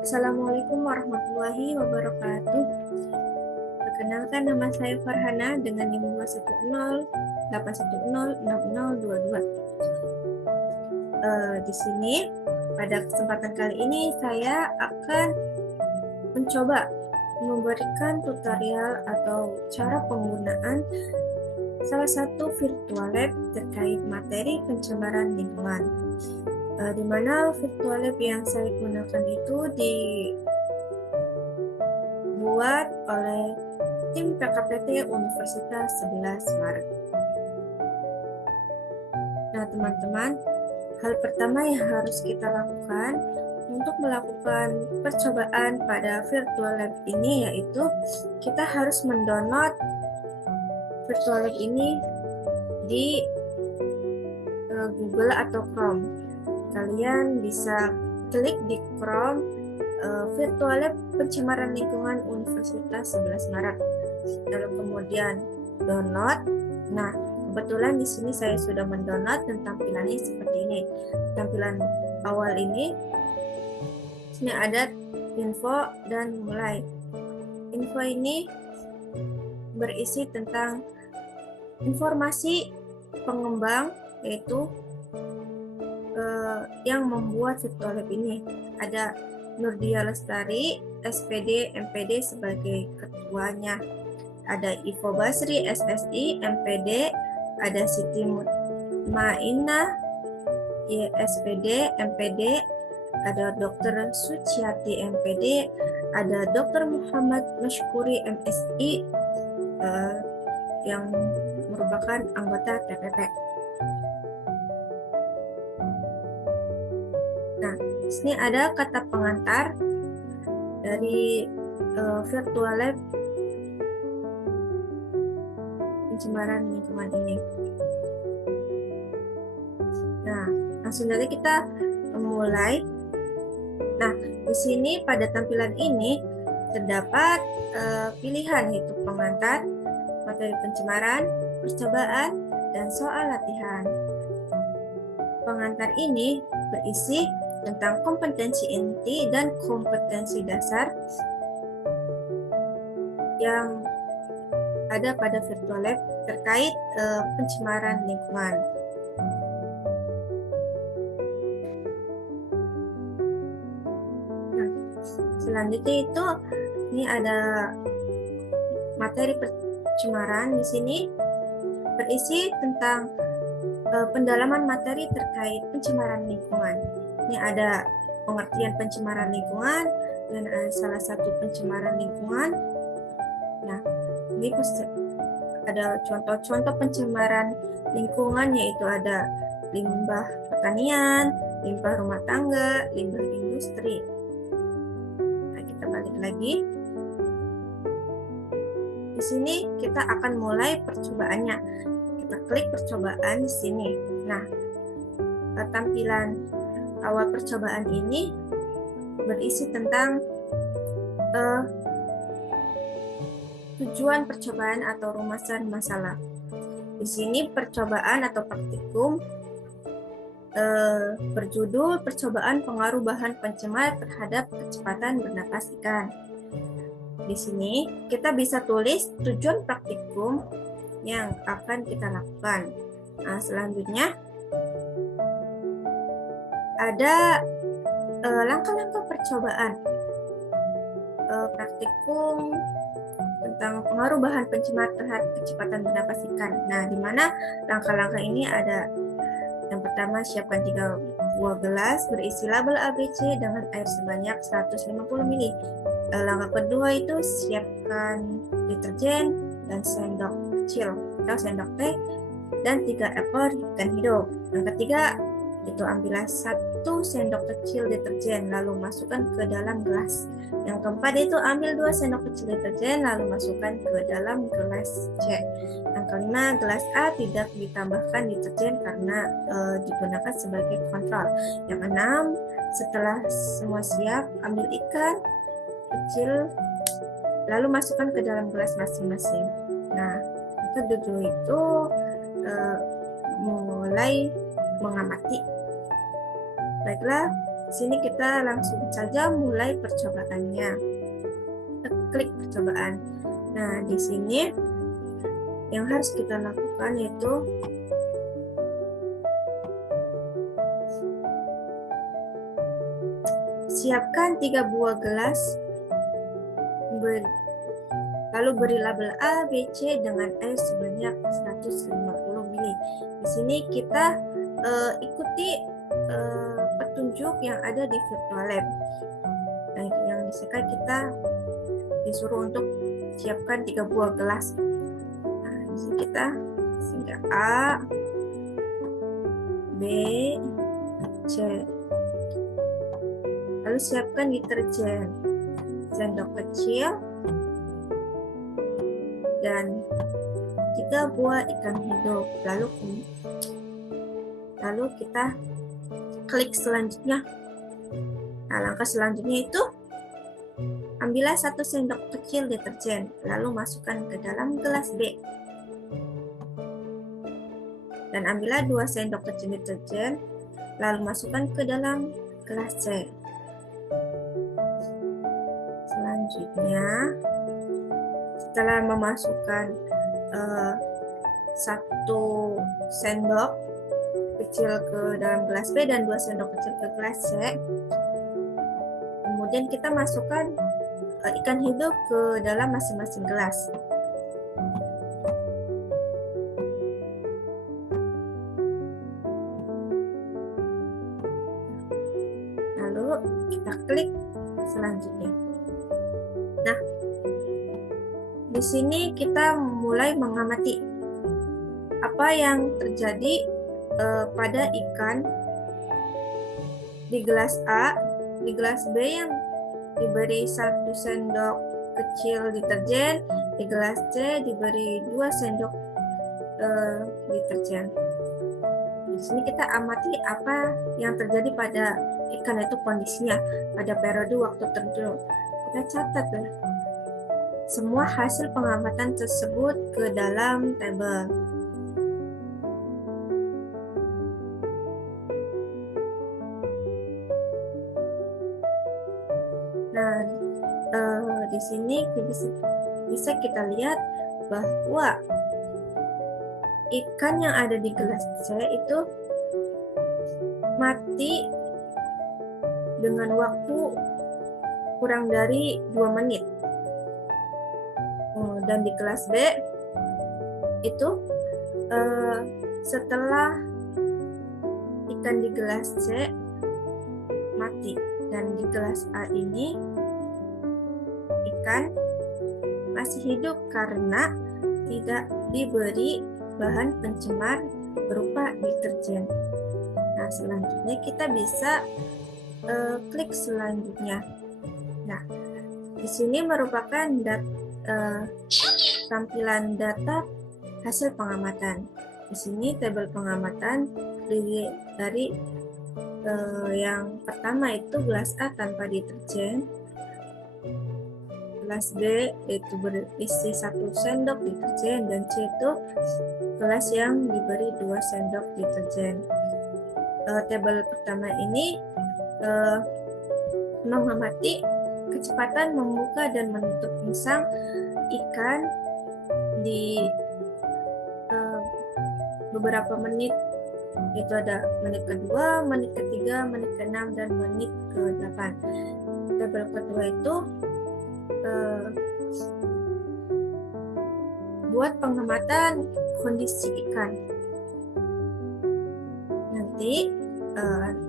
Assalamualaikum warahmatullahi wabarakatuh. Perkenalkan, nama saya Farhana dengan NIM 21081060022. Di sini pada kesempatan kali ini saya akan mencoba memberikan tutorial atau cara penggunaan salah satu virtual lab terkait materi pencemaran lingkungan. Di mana virtual lab yang saya gunakan itu dibuat oleh tim PKPT Universitas 11 Maret. Nah, teman-teman, hal pertama yang harus kita lakukan untuk melakukan percobaan pada virtual lab ini yaitu kita harus mendownload virtual lab ini di Google atau Chrome. Kalian bisa klik di Chrome virtual lab pencemaran lingkungan Universitas 11 Maret. Lalu kemudian download. Nah, kebetulan di sini saya sudah mendownload dan tampilannya seperti ini. Tampilan awal ini sini ada info dan mulai. Info ini berisi tentang informasi pengembang yaitu yang membuat virtual lab ini. Ada Nurdia Lestari, SPD, MPD sebagai ketuanya. Ada Ivo Basri, SSI, MPD. Ada Siti Mutmainah, SPD, MPD. Ada Dr. Suciati, MPD. Ada Dr. Muhammad Mashkuri, MSI, yang merupakan anggota TPP. Nah, di sini ada kata pengantar dari virtual lab pencemaran lingkungan ini. Nah, langsung saja kita mulai. Nah, di sini pada tampilan ini terdapat pilihan yaitu pengantar, materi pencemaran, percobaan, dan soal latihan. Pengantar ini berisi tentang kompetensi inti dan kompetensi dasar yang ada pada virtual lab terkait pencemaran lingkungan. Nah, selanjutnya itu ini ada materi pencemaran. Di sini berisi tentang pendalaman materi terkait pencemaran lingkungan. Ini ada pengertian pencemaran lingkungan dan salah satu pencemaran lingkungan. Nah, ini ada contoh-contoh pencemaran lingkungan yaitu ada limbah pertanian, limbah rumah tangga, limbah industri. Nah, kita balik lagi. Di sini kita akan mulai percobaannya. Kita klik percobaan di sini. Nah, tampilan awal percobaan ini berisi tentang tujuan percobaan atau rumusan masalah. Di sini percobaan atau praktikum berjudul percobaan pengaruh bahan pencemar terhadap kecepatan bernapas ikan. Di sini kita bisa tulis tujuan praktikum yang akan kita lakukan. Nah, selanjutnya ada langkah-langkah percobaan praktikum tentang pengaruh bahan pencemar terhadap kecepatan bernapas ikan. Nah, di mana langkah-langkah ini ada yang pertama, siapkan 3 buah gelas berisi label ABC dengan air sebanyak 150 ml. Langkah kedua itu siapkan deterjen dan sendok kecil atau sendok teh dan 3 ekor ikan hidup. Yang ketiga itu ambillah 1 sendok kecil deterjen lalu masukkan ke dalam gelas. Yang keempat itu ambil 2 sendok kecil deterjen lalu masukkan ke dalam gelas C. Yang kelima, gelas A tidak ditambahkan deterjen karena digunakan sebagai kontrol. Yang enam, setelah semua siap, ambil ikan kecil lalu masukkan ke dalam gelas masing-masing. Nah, ketujuh itu mulai mengamati. Baiklah, Di sini kita langsung saja mulai percobaannya. Kita klik percobaan. Nah, di sini yang harus kita lakukan yaitu siapkan 3 buah gelas, lalu beri label A, B, C dengan air sebanyak 150 ml. Di sini kita ikuti petunjuk yang ada di virtual lab. Nah, yang disukai kita disuruh untuk siapkan 3 buah gelas. Nah, di sini kita sehingga A, B, C. Lalu siapkan deterjen sendok kecil dan 3 buah ikan hidup. Lalu kita klik selanjutnya. Nah, langkah selanjutnya itu ambillah 1 sendok kecil deterjen, lalu masukkan ke dalam gelas B. Dan ambillah 2 sendok kecil deterjen, lalu masukkan ke dalam gelas C. Selanjutnya, setelah memasukkan 1 sendok kecil ke dalam gelas B dan 2 sendok kecil ke gelas C, kemudian kita masukkan ikan hidup ke dalam masing-masing gelas. Lalu kita klik selanjutnya. Nah, di sini kita mulai mengamati apa yang terjadi pada ikan di gelas A, di gelas B yang diberi 1 sendok kecil deterjen, di gelas C diberi 2 sendok deterjen. Di sini kita amati apa yang terjadi pada ikan itu kondisinya pada periode waktu tertentu. Kita catat semua hasil pengamatan tersebut ke dalam tabel. Nah, di sini bisa kita lihat bahwa ikan yang ada di gelas C itu mati dengan waktu kurang dari 2 menit. Dan di kelas B itu setelah ikan di gelas C mati, dan di gelas A ini ikan masih hidup karena tidak diberi bahan pencemar berupa deterjen. Nah, selanjutnya kita bisa klik selanjutnya. Nah, di sini merupakan tampilan data hasil pengamatan. Di sini tabel pengamatan dari yang pertama itu gelas A tanpa deterjen, gelas B itu berisi 1 sendok deterjen, dan C itu gelas yang diberi 2 sendok deterjen. Tabel pertama ini mengamati kecepatan membuka dan menutup insang ikan di beberapa menit, itu ada menit kedua, menit ketiga, menit ke-6, dan menit ke-8. Tabel kedua itu buat pengamatan kondisi ikan. Nanti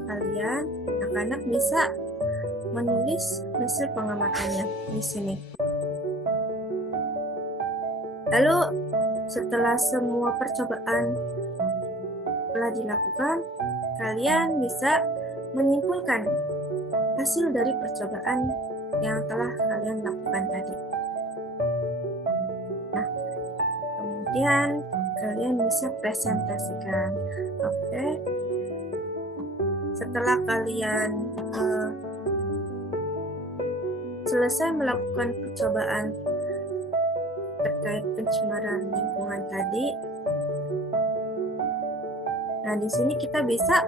kalian anak-anak bisa menulis hasil pengamatannya di sini. Lalu setelah semua percobaan telah dilakukan, kalian bisa menyimpulkan hasil dari percobaan yang telah kalian lakukan tadi. Nah, kemudian kalian bisa presentasikan. Oke. Setelah kalian selesai melakukan percobaan terkait pencemaran lingkungan tadi, nah di sini kita bisa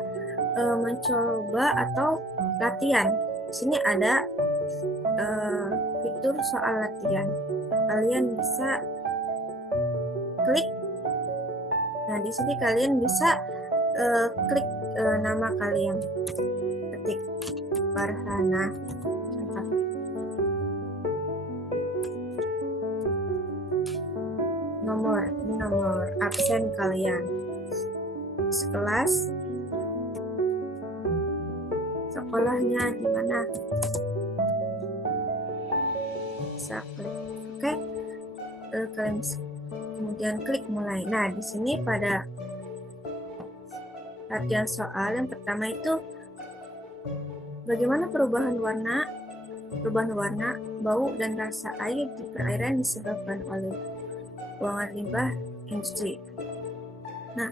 mencoba atau latihan. Di sini ada fitur soal latihan. Kalian bisa klik. Nah, di sini kalian bisa klik nama kalian. Ketik Farhana. Nomor absen kalian. Sekelas, sekolahnya di mana? Bisa klik. Oke. Kalian kemudian klik mulai. Nah, di sini pada latihan soal yang pertama itu bagaimana perubahan warna, bau dan rasa air di perairan disebabkan oleh buangan limbah industri. Nah,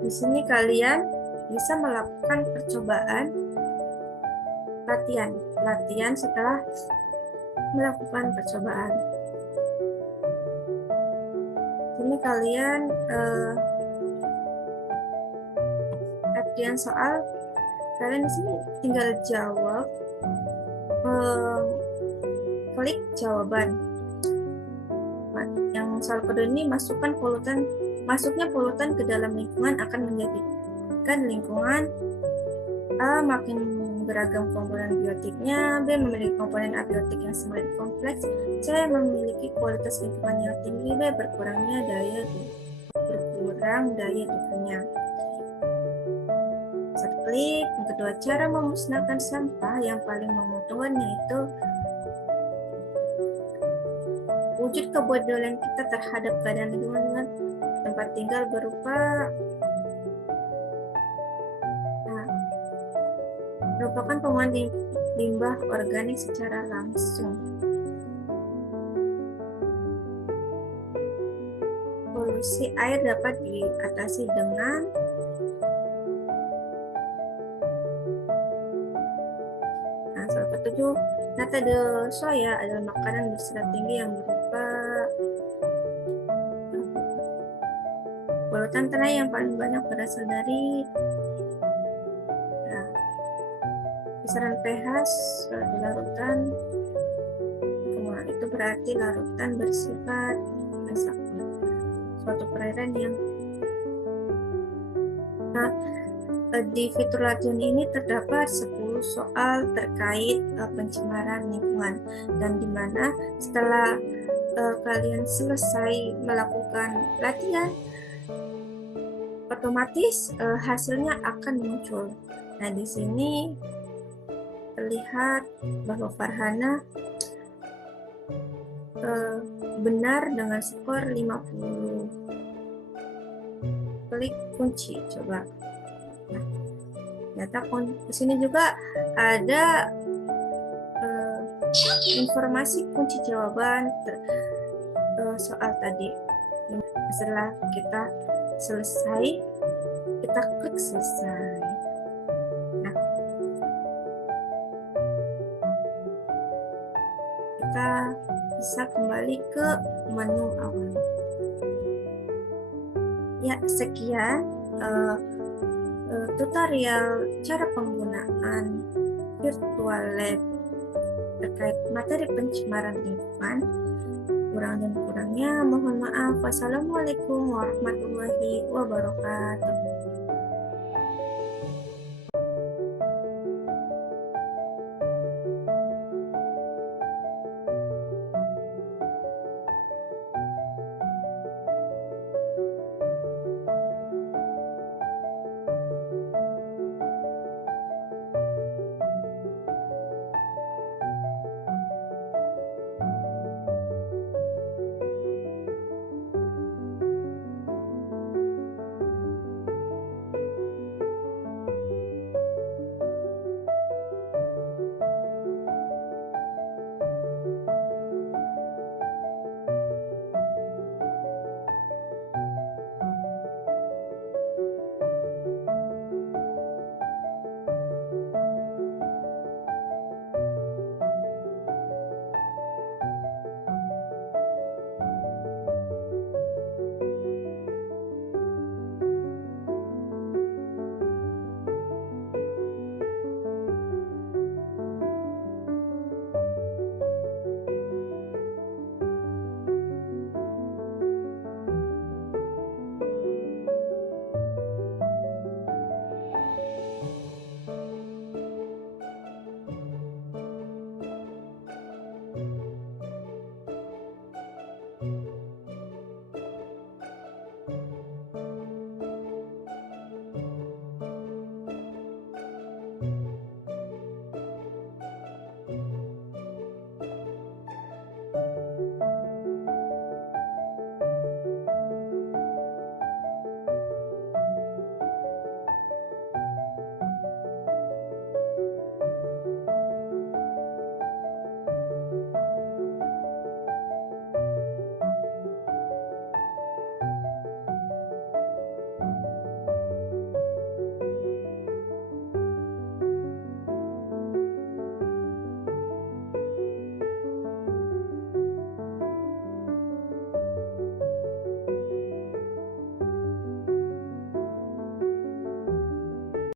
di sini kalian bisa melakukan percobaan latihan setelah melakukan percobaan. Ini kalian latihan soal, kalian di sini tinggal jawab, klik jawaban. Yang soal kedua ini masuknya polutan ke dalam lingkungan akan menjadikan lingkungan A makin beragam komponen biotiknya, B memiliki komponen abiotik yang semakin kompleks, C memiliki kualitas lingkungan yang tinggi, D berkurang daya dukungnya. Klik. Yang kedua, cara memusnahkan sampah yang paling menguntungkan yaitu wujud kebodohan kita terhadap keadaan lingkungan dengan tempat tinggal berupa merupakan pembuangan limbah organik secara langsung. Polusi air dapat diatasi dengan soal ketujuh, nata de soya adalah makanan berserat tinggi yang berupa polutan tanah yang paling banyak berasal dari kisaran pH suatu larutan, itu berarti larutan bersifat suatu perairan yang di fitur latihan ini terdapat 10 soal terkait pencemaran lingkungan, dan dimana setelah kalian selesai melakukan latihan otomatis hasilnya akan muncul. Nah, di sini terlihat bahwa Farhana benar dengan skor 50. Klik kunci, coba. Nah, ternyata di sini juga ada informasi kunci jawaban soal tadi. Setelah kita selesai, kita klik selesai. Nah, kita bisa kembali ke menu awal. Ya, sekian tutorial cara penggunaan virtual lab terkait materi pencemaran lingkungan. Kurang dan kurangnya mohon maaf. Wassalamualaikum warahmatullahi wabarakatuh.